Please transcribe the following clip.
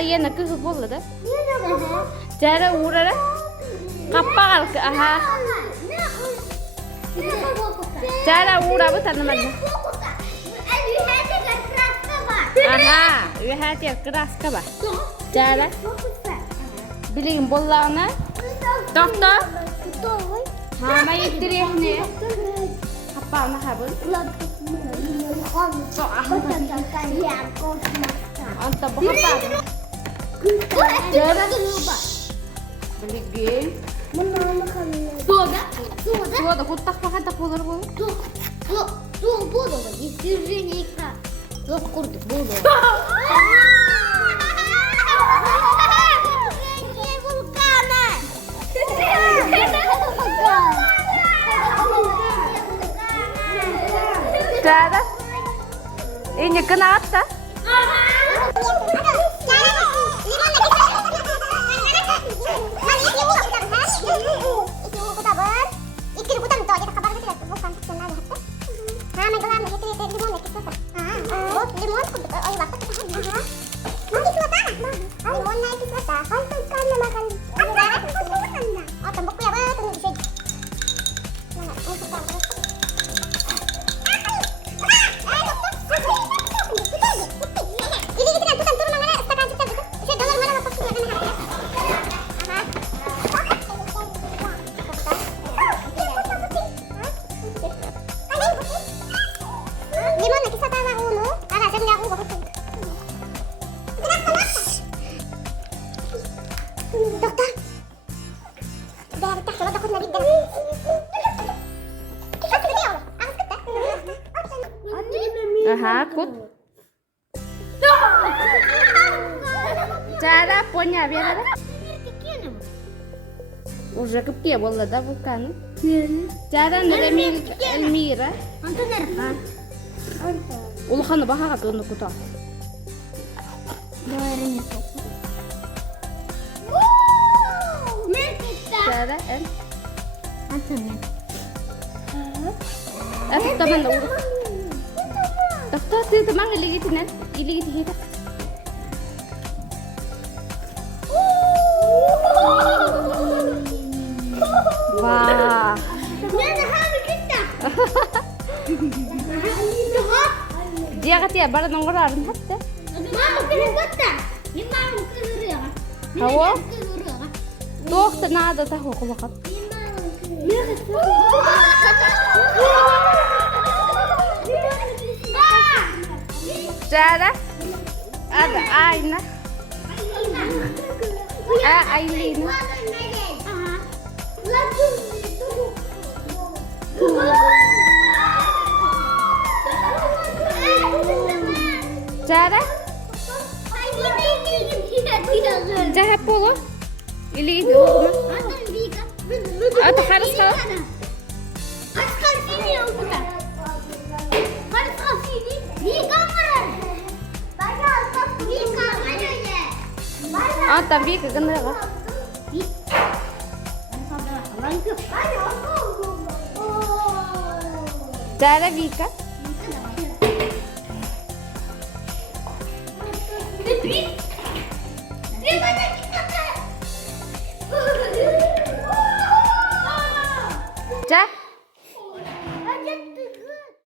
yana kızı bolladı. Cara urara. Kapal ke aha. Cara ura bu tanımadı. Aha, ühe diye keras kaba. Cara. Bilin bollağına. Doktor. Mama yediriyor ne? Kapal nak habun. Anta bu kapal. Cara. Beligin. Sudah kutak pakai tak boleh boleh. Tuh bodoh lagi. Sirine ikra. Tuh kurdu bodoh. Ini vulkana. Cara. Ini kenapa? Aha, kut. Cara punya biar ada. Уже кипке болла да вулканы. Cara nere Elmira. Anta nerede? Улханы бахага тону кута. Доерine sok. Cara en. Anta ne? Teman lu. Dokter tu teman iligitinan, iligiti kita. Wah. Dia kata baru nongol orang hatta. Hawa? Tuh tenada tahu kau makan. Cara ada Aina. Ailina. Cara Jahat pula. Ili itu rumah. Atau harus kau? Ah, tapi kegenda kah? Cara Vika? Cara